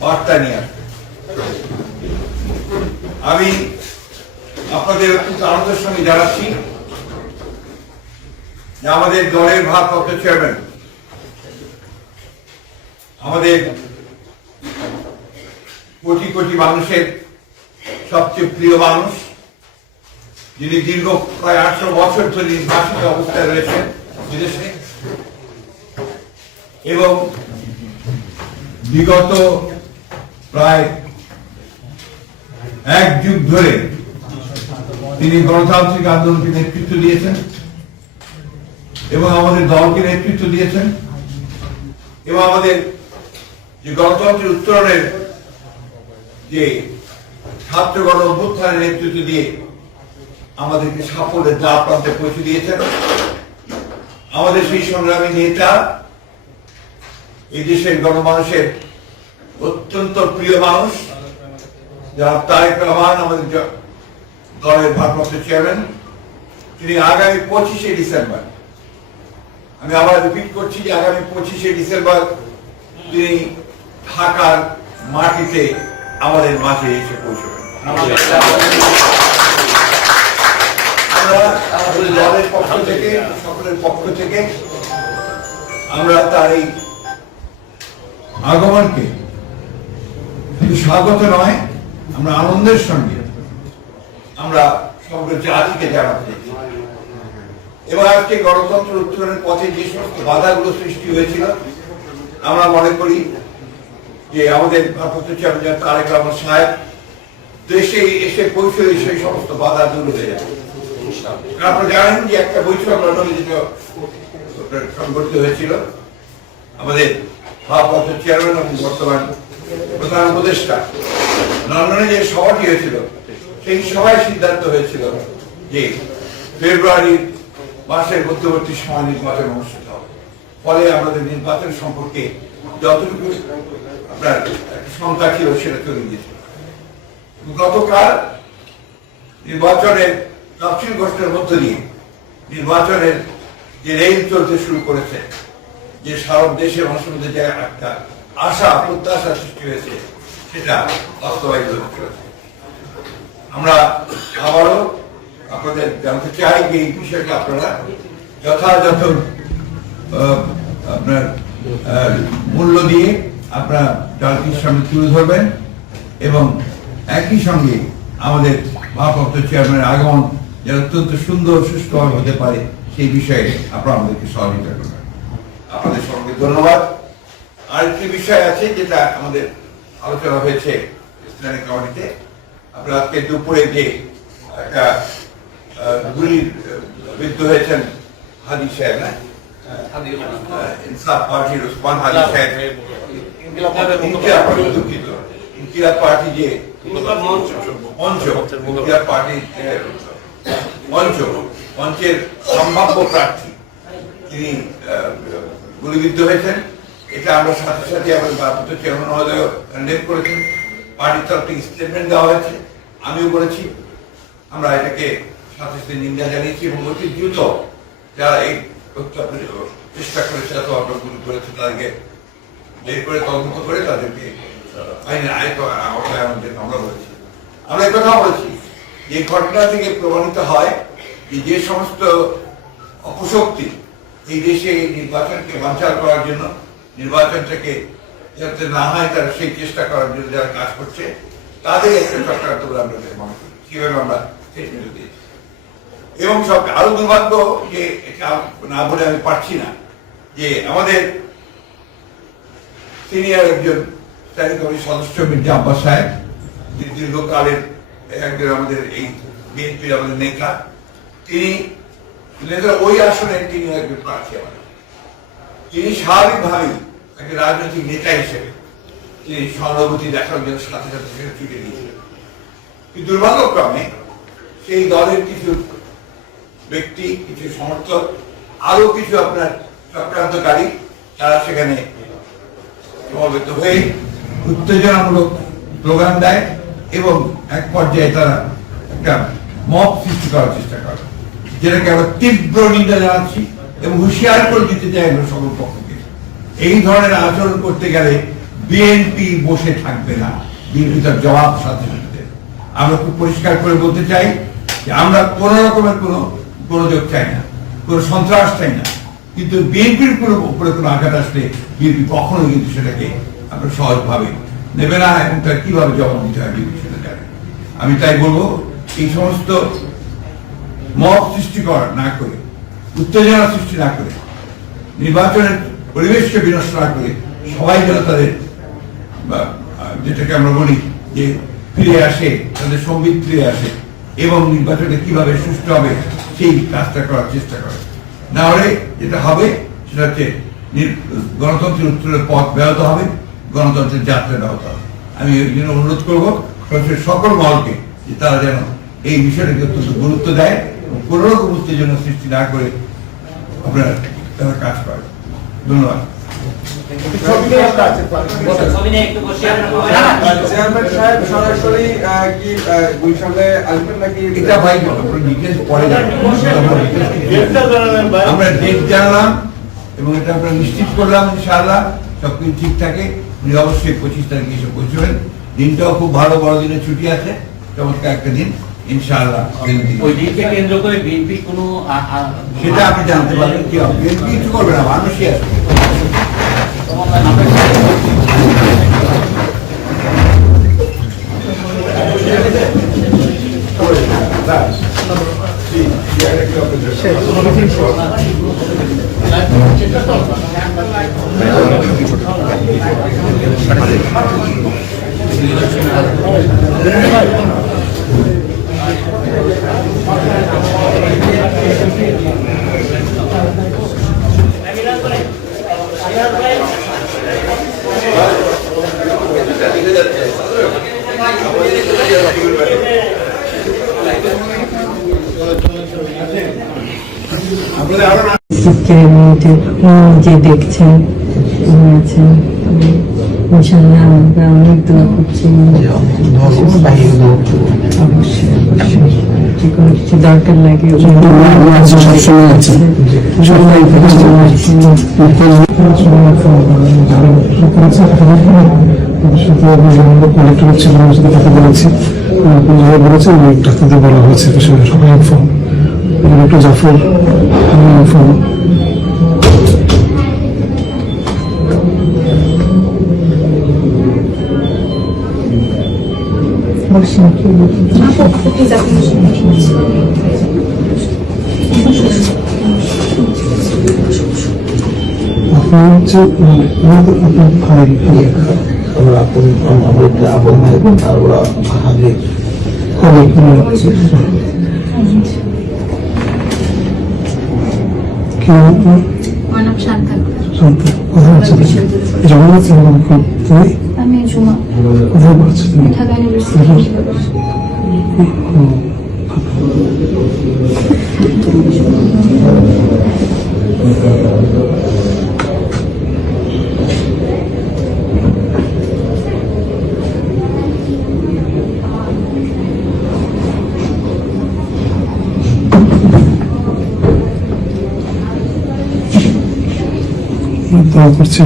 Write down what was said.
বার্তা নিয়ে আসবে। আমি আপনাদের অত্যন্ত আনন্দের সঙ্গে জানাচ্ছি যে আমাদের দলের ভারপ্রাপ্ত চেয়ারম্যান, আমাদের কোটি কোটি মানুষের সবচেয়ে প্রিয় মানুষ, যিনি দীর্ঘ প্রায় 800 বছর ধরে নির্বাসিত অবস্থায় রয়েছেন বিদেশে, এবং বিগত প্রায় 1 যুগ ধরে তিনি গণতান্ত্রিক আন্দোলনকে নেতৃত্ব দিয়েছেন এবং আমাদের দলকে নেতৃত্ব দিয়েছেন, এবং আমাদের যে গণতন্ত্রের উত্তরণের যে ছাত্র গণ অভ্যুত্থানের নেতৃত্ব দিয়ে আমাদেরকে সাফল্যের দ্বার প্রান্তে পৌঁছে দিয়েছেন। আমাদের সেই সংগ্রামী নেতা, এই দেশের গণমানুষের অত্যন্ত প্রিয় মানুষ যারা তারেক রহমান, আমাদের দলের ভারপ্রাপ্ত চেয়ারম্যান, তিনি আগামী 25শে ডিসেম্বর, আমি আবার রিপিট করছি যে আগামী 25শে ডিসেম্বর তিনি ঢাকার মাটিতে আমাদের মাঝে এসে পৌঁছবেন। আমরা আমাদের দলের পক্ষ থেকে, সকলের পক্ষ থেকে আমরা তার এই আগমনকে শুধু স্বাগত নয়, আমরা আনন্দের সঙ্গে আমরা সমগ্র জাতিকে জানাতে চাইছি। এবার আজকে গণতন্ত্র উত্তরণের পথে যে সমস্ত বাধাগুলো সৃষ্টি হয়েছিল, আমরা মনে করি যে আমাদের ভারপ্রাপ্ত চেয়ারম্যান তারেক রহমান সাহেব দেশে এসে পৌঁছলে সেই সমস্ত বাধা দূর হয়ে যাবে। আপনারা জানেন যে একটা বৈঠক লন্ডনে যেটা সংঘটিত হয়েছিল, আমাদের ভারপ্রাপ্ত চেয়ারম্যান এবং বর্তমান প্রধান উপদেষ্টা লন্ডনে যে সভাটি হয়েছিল, সেই সভায় সিদ্ধান্ত হয়েছিল যে ফেব্রুয়ারি মাসের মধ্যবর্তী সময় নির্বাচন অনুষ্ঠিত হবে। ফলে আমাদের নির্বাচন সম্পর্কে যতটুকু আপনার শঙ্কা ছিল সেটা চলে গিয়েছিল। গতকাল নির্বাচনের তফসিল ঘোষণার মধ্য দিয়ে নির্বাচনের যে রেল চলতে শুরু করেছে, যে সারা দেশের মানুষের মধ্যে যে একটা আশা প্রত্যাশা সৃষ্টি হয়েছে, সেটা বাস্তবায়িত হতে চলেছে। আমরা আবারও আপনাদের জানতে চাই যে এই বিষয়টা আপনারা যথাযথ আপনার মূল্য দিয়ে আপনারা জাতির সামনে তুলে ধরবেন, এবং একই সঙ্গে আমাদের ভারপ্রাপ্ত চেয়ারম্যানের আগমন যেন অত্যন্ত সুন্দর সুষ্ঠুভাবে হতে পারে সেই বিষয়ে আপনারা আমাদেরকে সহযোগিতা করবেন। আপনাদের সঙ্গে ধন্যবাদ। আরেকটি বিষয় আছে যেটা আমাদের আলোচনা হয়েছে স্থানীয় কমিটিতে, আপনারা আজকে দুপুরে যে একটা গুলির বিদ্ধ হয়েছেন হাদি সাহেব, না ইনসাফ পার্টির ওসমান হাদি সাহেব, ইনকিলাব পার্টি যে মঞ্চের সম্ভাব্য প্রার্থী তিনি গুলিবিদ্ধ হয়েছেন। এটা আমরা সাথে সাথে আমাদের ভারপ্রাপ্ত চেয়ারম্যান মহোদয় কন্ডেম করেছেন, পার্টির তরফ থেকে স্টেটমেন্ট দেওয়া হয়েছে, আমিও করেছি। আমরা এটাকে সাথে সাথে নিন্দা জানিয়েছি এবং অতি দ্রুত যারা এই চেষ্টা করেছে অথবা গুলি করেছে তাদেরকে বের করে তদন্ত করে তাদেরকে আইনের আওতায় আমাদের আমরা বলেছি। আমরা এই কথা বলেছি যে ঘটনা থেকে প্রমাণিত হয় যে সমস্ত অপশক্তি এই দেশে নির্বাচনকে বানচাল করার জন্য, নির্বাচনটাকে যাতে না হয় তারা সেই চেষ্টা করার জন্য যারা কাজ করছে, তাদের একটা চক্রান্ত বলে আমরা মনে করি। কিভাবে আমরা স্টেটমেন্ট দিয়েছি। এবং সব আরো দুর্ভাগ্য যে এটা না বলে আমি পারছি না যে আমাদের সিনিয়র একজন স্থায়ী কমিটির সদস্য মির্জা আব্বাস সাহেব, তিনি দীর্ঘকালের একজন আমাদের এই বিএনপির আমাদের নেতা, তিনি ওই আসনে তিনি একজন প্রার্থী আমাদের। তিনি স্বাভাবিকভাবেই একজন রাজনৈতিক নেতা হিসেবে তিনি সহানুভূতি দেখার জন্য সাথে সাথে ছুটে দিয়েছিলেন। কিন্তু দুর্ভাগ্যক্রমে সেই দলের কিছু ব্যক্তি, কিছু সমর্থক, আরো কিছু আপনার চক্রান্তকারী, তারা সেখানে সমবেত হয়ে উত্তেজনামূলক স্লোগান দেয় এবং এক পর্যায়ে তারা একটা মব সৃষ্টি করার চেষ্টা করে, যেটাকে আমরা তীব্র নিন্দা জানাচ্ছি এবং হুঁশিয়ার করে দিতে চাই আমরা সকল পক্ষকে। এই ধরনের আচরণ করতে গেলে বিএনপি বসে থাকবে না, বিএনপি তার জবাব সাথে সাথে। আমরা খুব পরিষ্কার করে বলতে চাই যে আমরা কোন রকমের কোনো গোলযোগ চাই না, কোনো সন্ত্রাস চাই না, কিন্তু বিএনপির উপরে কোনো আঘাত আসলে বিএনপি কখনো কিন্তু সেটাকে আমরা সহজভাবে নেবে না, এবং তার কিভাবে জবাব দিতে হয় বিএনপি সেটা জানে। আমি তাই বলবো, এই সমস্ত মত সৃষ্টি করা না করে, উত্তেজনা সৃষ্টি না করে, নির্বাচনের পরিবেশকে বিনষ্ট না করে সবাই যেন তাদের যেটাকে আমরা বলি যে ফিরে আসে, তাদের সম্বিত ফিরে আসে এবং নির্বাচনে কিভাবে সুষ্ঠু হবে সেই কাজটা করার চেষ্টা করে। না হলে যেটা হবে সেটা হচ্ছে গণতন্ত্রের উত্তরের পথ ব্যাহত হবে, গণতন্ত্রের যাত্রা ব্যাহত হবে। আমি এই জন্য অনুরোধ করবো সকল মহলকে যে তারা যেন এই বিষয়টাকে অত্যন্ত গুরুত্ব দেয় এবং কোন রকম উত্তেজনা সৃষ্টি না করে আপনারা তারা কাজ করে। ধন্যবাদ। আমরা ডেট জানালাম এবং এটা আমরা নিশ্চিত করলাম ইনশাআল্লাহ সবকিছু ঠিক থাকে। উনি অবশ্যই 25 তারিখে এসে পৌঁছবেন। দিনটাও খুব ভালো, বড়দিনের ছুটি আছে, চমৎকার একটা দিন ইনশাআল্লাহ। ওই দিনকে কেন্দ্র করে বিএনপি কোনো সেটা আপনি জানতে পারবেন কি হবে। বিএনপি কিছু করবে না, মানুষই আসবে। যে দেখছেন আছেন, ইনশাআল্লাহ আমরা অনেক দোয়া করছি। অবশ্যই যে কোনো কিছু দরকার লাগে ডাক্তারদের বলা হয়েছে সবাই ইনফর্ম। Doctor Zafar inform. আপনার হচ্ছে আপনার ভাই আমি ঝুমা ঢাকা ইউনিভার্সিটি। দোয়া করছি।